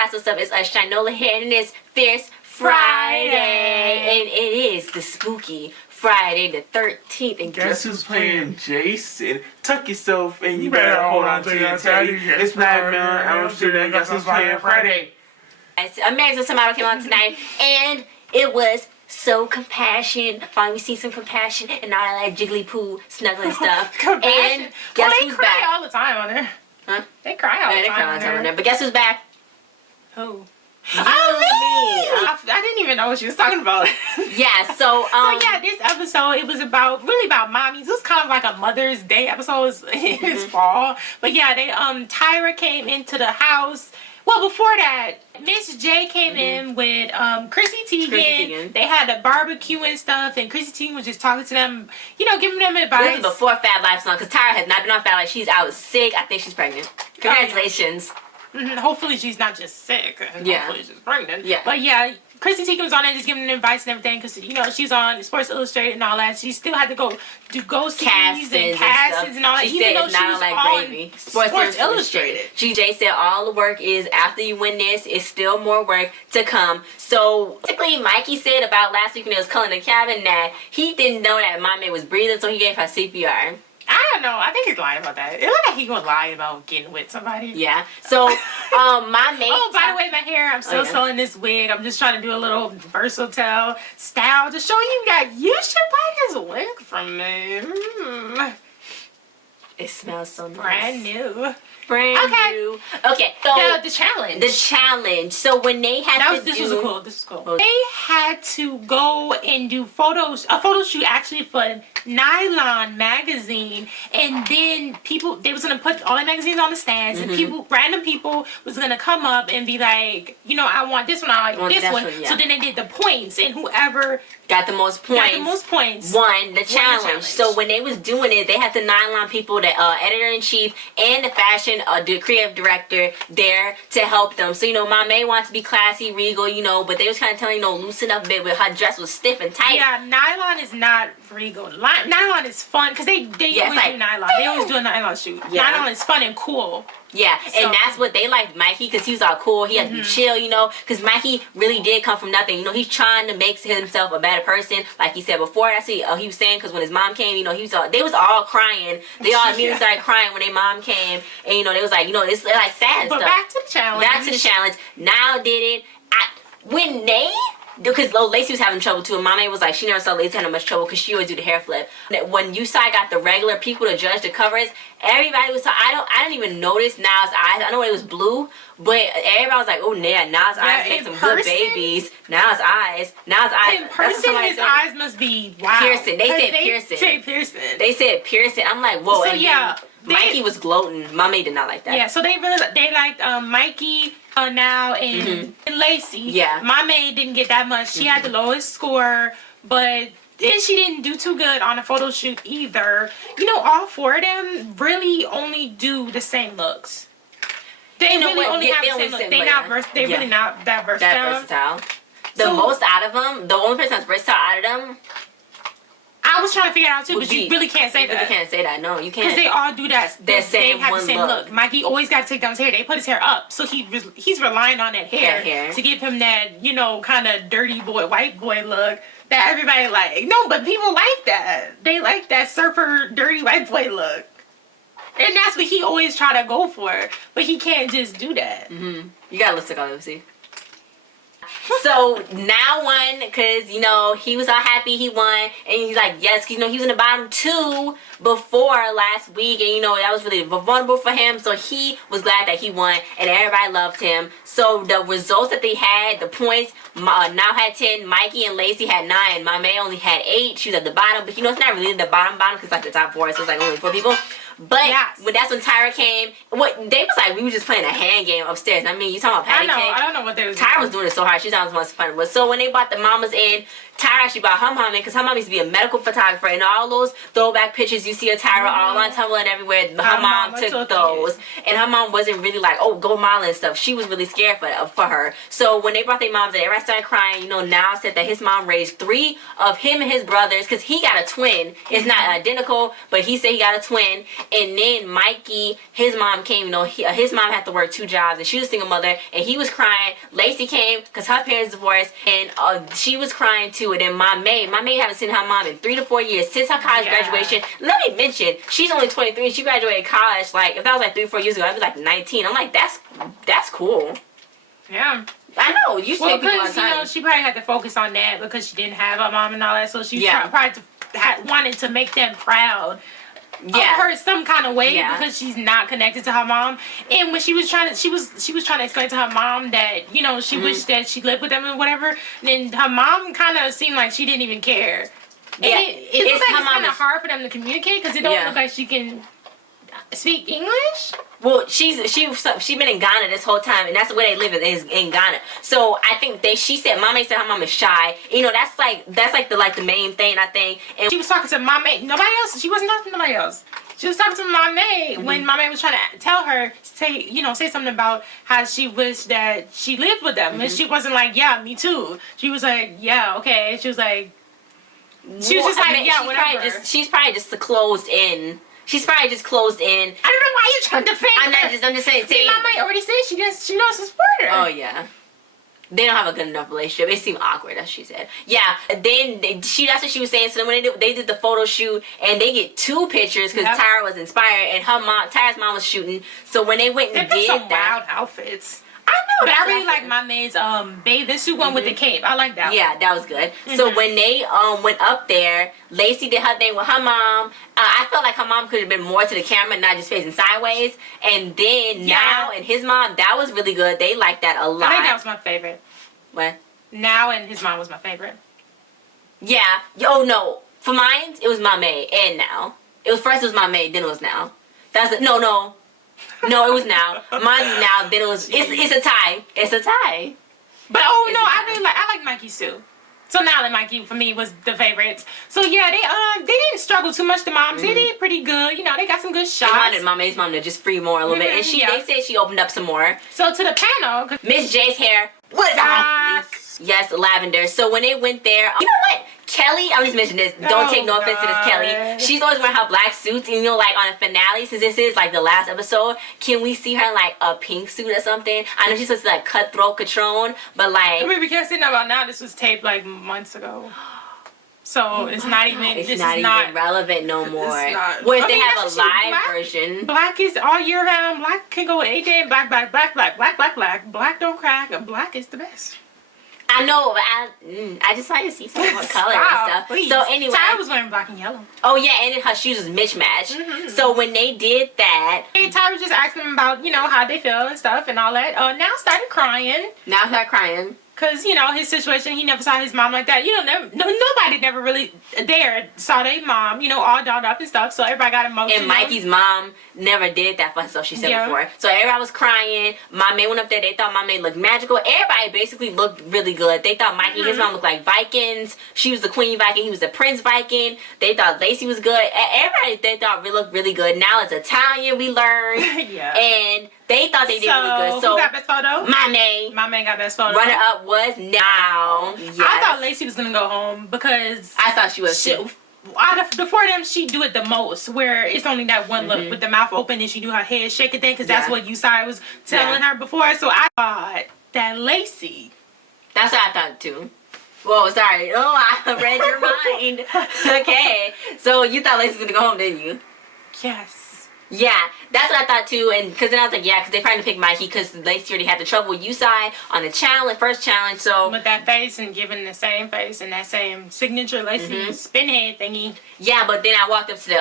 guys, what's up? It's us, Chi-Nola here, and it's Fierce Friday. And it is the spooky Friday the 13th. And guess who's playing Jason? Tuck yourself and you better hold on to your teddy. It's Nightmare. I'm sure that guess who's playing Friday. American Tomato came on tonight, and it was so compassion. Finally, we see some compassion and all that jiggly poo snuggling stuff. And guess they who's cry back? all the time on there. Huh? They cry all the time on there. But guess who's back? Who? You I didn't even know what she was talking about. Yeah, so yeah, this episode, it was really about mommies. It was kind of like a Mother's Day episode in this fall. But yeah, Tyra came into the house. Well, before that, Miss J came in with Chrissy Teigen. They had a barbecue and stuff, and Chrissy Teigen was just talking to them, you know, giving them advice. This is before Fat Life song, because Tyra has not been on Fat Life. She's out sick. I think she's pregnant. Congratulations. Hopefully she's not just sick. Yeah. Hopefully she's pregnant. Yeah. But yeah, Chrissy Teigen was on there just giving them advice and everything, because, you know, she's on Sports Illustrated and all that. She still had to go do castings and all that. She said it's not like gravy. Sports Illustrated. GJ said all the work is after you win this, it's still more work to come. So basically, Mikey said about last week when he was calling the cabin that he didn't know that Mommy was breathing, so he gave her CPR. I don't know. I think he's lying about that. It looks like he's gonna lie about getting with somebody. Yeah. So, my mate. Oh, by the way, my hair. I'm still selling this wig. I'm just trying to do a little versatile style to show you that you should buy this wig from me. It smells so nice. Brand new. Brand new. Okay. So the challenge. The challenge. So when they had This was cool. They had to go and do a photo shoot actually for Nylon magazine, and then they was gonna put all the magazines on the stands, and random people was gonna come up and be like, you know, I want this one, I like this one. Yeah. So then they did the points, and whoever got the most points won the challenge. So when they was doing it, they had the Nylon people, the editor-in-chief and the fashion the creative director there to help them. So, you know, my May wants to be classy, regal, you know, but they was kind of telling, you know, loosen up a bit, but her dress was stiff and tight. Yeah, Nylon is not regal. Nylon is fun, because they always do nylon. They always do a nylon shoot. Yeah. Nylon is fun and cool. Yeah, so, and that's what they liked Mikey, because he was all cool. He had to be chill, you know, because Mikey really did come from nothing. You know, he's trying to make himself a better person, like he said before. That's what he was saying, because when his mom came, you know, they was all crying. They all immediately started crying when their mom came, and, you know, they was like, you know, it's like sad but stuff. Back to the challenge. Back to the challenge. Now did it. When they... Because Lacey was having trouble too, and Mommy was like, she never saw Lacey having much trouble because she always do the hair flip. When Yusai got the regular people to judge the covers, everybody was I didn't even notice Nas' eyes. I know it was blue, but everybody was like, oh yeah, Nas' eyes make some good babies. Nas' eyes. In person, his eyes must be piercing. They said piercing. They said piercing. I'm like, whoa. So yeah, Mikey was gloating. Mommy did not like that. Yeah, so they liked Mikey now and Lacey. Yeah. My maid didn't get that much. She had the lowest score, but then she didn't do too good on a photo shoot either. You know, all four of them really only do the same looks. They really only have the same look. They're really not that versatile. The most out of them, the only person that's versatile out of them, I was trying to figure it out too, but you really can't say that. You can't say that. No, you can't. Because they all do that. They have the same look. look. Mikey always got to take down his hair. They put his hair up, so he's relying on that hair to give him that, you know, kind of dirty boy, white boy look that everybody like. No, but people like that. They like that surfer, dirty white boy look, and that's what he always try to go for. But he can't just do that. You got lipstick on, Lucy. So now won, because, you know, he was all happy he won, and he's like, yes, you know, he was in the bottom 2 before last week, and, you know, that was really vulnerable for him, so he was glad that he won, and everybody loved him. So the results that they had, the points, now had 10, Mikey and Lacey had 9, my May only had 8, she was at the bottom, but, you know, it's not really the bottom, because it's like the top 4, so it's like only 4 people. But that's when Tyra came. What they was like, we were just playing a hand game upstairs. I mean, you talking about patty cake? I don't know what they was doing. Tyra was doing it so hard. She thought it was much fun. But so when they brought the mamas in, Tyra actually brought her mom in, because her mom used to be a medical photographer, and all those throwback pictures you see of Tyra all on Tumblr and everywhere, her mom took those. And her mom wasn't really like, oh, go model and stuff. She was really scared for her. So when they brought their moms in, everybody started crying. You know, now said that his mom raised 3 of him and his brothers, because he got a twin. It's not identical, but he said he got a twin. And then Mikey, his mom came, you know, his mom had to work 2 jobs, and she was a single mother, and he was crying. Lacey came because her parents divorced, and she was crying too. And then my maid haven't seen her mom in 3 to 4 years since her college graduation. Let me mention, she's only 23. She graduated college, like, if that was like 3 or 4 years ago, I was like 19. I'm like, that's cool. Yeah. I know. You well, because you know, she probably had to focus on that because she didn't have her mom and all that, so she probably wanted to make them proud. Of her some kind of way because she's not connected to her mom. And when she was trying to explain to her mom that, you know, she wished that she lived with them and whatever, then her mom kind of seemed like she didn't even care. Yeah, and it looks like it's kind of hard for them to communicate because it don't look like she can speak English. Well, she's been in Ghana this whole time, and that's where they live is in Ghana. So I think she said her mom is shy. You know, that's like the main thing, I think. And she was talking to Mame. Nobody else. She wasn't talking to nobody else. She was talking to Mame when Mame was trying to tell her, say something about how she wished that she lived with them, and she wasn't like, yeah, me too. She was like, yeah, okay. She was like, whatever. She's probably just closed in. She's probably just closed in. I don't know why you're trying to defend her. I'm just saying. See, Mama already said she knows to support her. Oh, yeah. They don't have a good enough relationship. It seemed awkward, as she said. Yeah, then that's what she was saying. So then when they did the photo shoot, and they get 2 pictures because Tyra was inspired, and Tyra's mom was shooting. So when they went and did some that. wild outfits. I know. But I really like my maid's bathing suit one with the cape. I like that one. Yeah, that was good. So when they went up there, Lacey did her thing with her mom. I felt like her mom could have been more to the camera, not just facing sideways. And then Now and his mom, that was really good. They liked that a lot. I think that was my favorite. What? Now and his mom was my favorite. Yeah. Oh no. For mine, it was my maid and Now. It was my maid, then it was Now. No, it was Now. Mine is Now. Then it was. It's a tie. It's a tie. But I like Mikey's too. So Now and Mikey for me was the favorites. So yeah, they didn't struggle too much. The moms they did pretty good. You know, they got some good shots. I wanted Mama's mom to just free more a little bit, and they said she opened up some more. So to the panel, Miss J's hair was off. Yes, lavender. So when they went there, you know what? Kelly, I'm just mentioning this. Don't take no offense to this, Kelly. She's always wearing her black suits, and you know, like on a finale, since this is like the last episode, can we see her in like a pink suit or something? I know she's supposed to like cutthroat Catrone, but like. I mean, we can't say that about now. This was taped like months ago. So it's not even. It's not even relevant no more. Not, what if they have a live version? Black is all year round. Black can go any day. Black. Black don't crack. Black is the best. I know, but I just like to see some more color and stuff. Please. So anyway, Tyra was wearing black and yellow. Oh yeah, and then her shoes was mismatched. So when they did that, Tyra just asked them about how they feel and stuff and all that. Now started crying. Because, his situation, he never saw his mom like that. Nobody never really saw their mom, all dolled up and stuff. So everybody got emotional. And Mikey's mom never did that for herself, she said before. So everybody was crying. My maid went up there. They thought my maid looked magical. Everybody basically looked really good. They thought Mikey, his mom looked like Vikings. She was the queen Viking. He was the prince Viking. They thought Lacey was good. Everybody, they thought looked really good. Now it's Italian, we learned. And they thought they did really good. So who got best photo? My maid got best photo. Runner up was Now. Yes. I thought Lacey was gonna go home because I thought she was too. Out of the 4 of them, she do it the most. Where it's only that one look with the mouth open and she do her head shaking thing because that's what I was telling her before. So I thought that Lacey. That's what I thought too. Whoa, sorry. Oh, I read your mind. Okay, so you thought Lacey was gonna go home, didn't you? Yes. Yeah, that's what I thought too, and because then I was like, yeah, because they probably picked Mikey because Lacey already had the trouble with Usai on the first challenge, so. With that face and giving the same face and that same signature Lacey spinhead thingy. Yeah, but then I walked up to the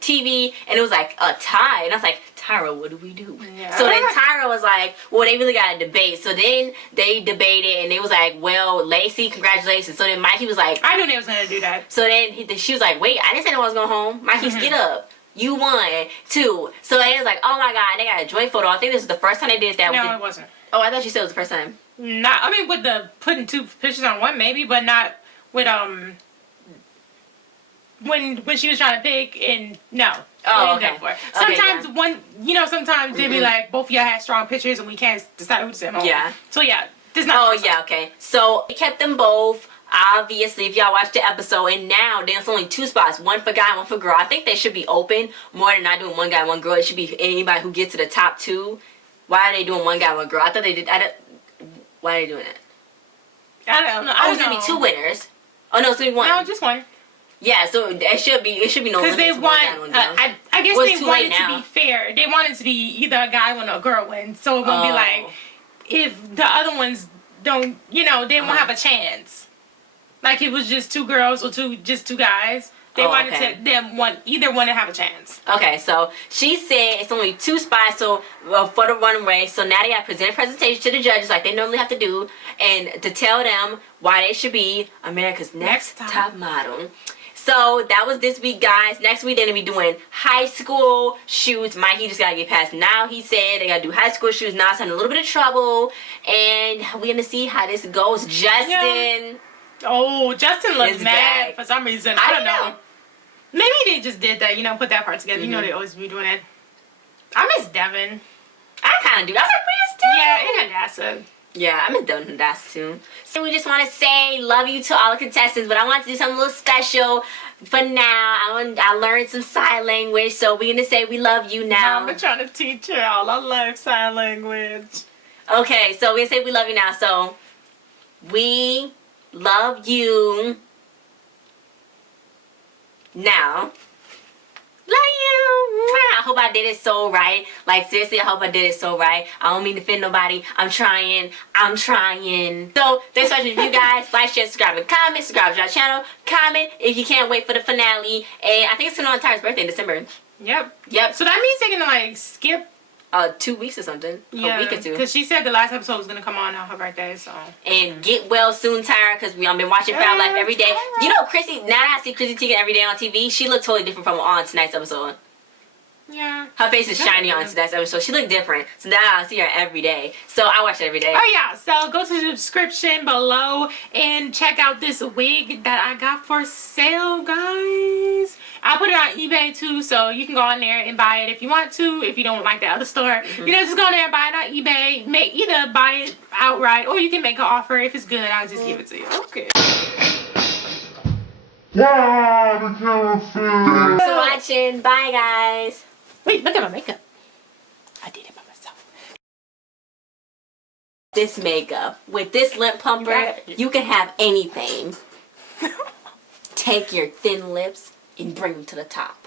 TV and it was like a tie, and I was like, Tyra, what do we do? Yeah. So then Tyra was like, well, they really got to debate. So then they debated and they was like, well, Lacey, congratulations. So then Mikey was like, I knew they was going to do that. So then she was like, wait, I didn't say no one was going home. Mikey's get up. You won, too. So it was like, oh my God, they got a joint photo. I think this was the first time they did that. No, it wasn't. Oh, I thought you said it was the first time. Not, I mean, with the putting 2 pictures on one, maybe, but not with, when she was trying to pick, and no. Oh, okay. Sometimes sometimes they be like, both of y'all had strong pictures and we can't decide who to send home. Yeah. So yeah, this not. Oh, yeah, okay. So it kept them both. obviously, if y'all watched the episode, and now there's only 2 spots, one for guy, one for girl. I think they should be open more than not doing one guy, one girl. It should be anybody who gets to the top 2. Why are they doing one guy, one girl? I thought they did. Why are they doing it? I don't know. It's gonna be 2 winners. Oh no, it's gonna be 1. No, just 1. Yeah, so it should be no. Because they want. I guess Well, they want it to be fair. They want it to be either a guy win or a girl win, so it won't be like if the other ones don't. You know, they won't have a chance. Like it was just 2 girls or just 2 guys. They wanted either one to have a chance. Okay, so she said it's only 2 spots for the runway. So now they got to present a presentation to the judges like they normally have to do, and to tell them why they should be America's next top model. So that was this week, guys. Next week they're gonna be doing high school shoots. He just gotta get past. Now he said they gotta do high school shoots. Now it's in a little bit of trouble, and we're gonna see how this goes. Justin. Yeah. Oh, Justin looks mad for some reason. I don't know. Maybe they just did that, put that part together. You know they always be doing it. I miss Devin. I kind of do. I was like, where's Devin? Yeah, and Hadassah. Yeah, I miss Devin and Hadassah too. So we just want to say love you to all the contestants, but I want to do something a little special for now. I learned some sign language, so we're going to say we love you now. I'm trying to teach y'all. I love sign language. Okay, so we're going to say we love you now. So, we love you now. Love you. I hope I did it so right. Like, seriously, I hope I did it so right. I don't mean to offend nobody. I'm trying. So, thanks for watching. If you guys like, share, subscribe, and comment. Subscribe to our channel. Comment if you can't wait for the finale. And I think it's on Tyra's birthday in December. Yep. So that means they're going to, skip 2 weeks or something. Yeah, a week or 2. Because she said the last episode was going to come on her birthday, so. And get well soon, Tyra, because I've been watching Proud Life every day. Tyra. You know, Chrissy, now that I see Chrissy Teigen every day on TV, she looked totally different from on tonight's episode. Yeah. Her face is shiny on tonight's episode. She looked different. So now I see her every day. So I watch it every day. Oh, yeah. So go to the description below and check out this wig that I got for sale, guys. I'll put it on eBay too, so you can go on there and buy it if you want to. If you don't like the other store, just go on there and buy it on eBay. Either buy it outright, or you can make an offer. If it's good, I'll just give it to you. Okay. Thanks for watching. Bye, guys. Wait, look at my makeup. I did it by myself. This makeup with this lip pumper, you can have anything. Take your thin lips and bring them to the top.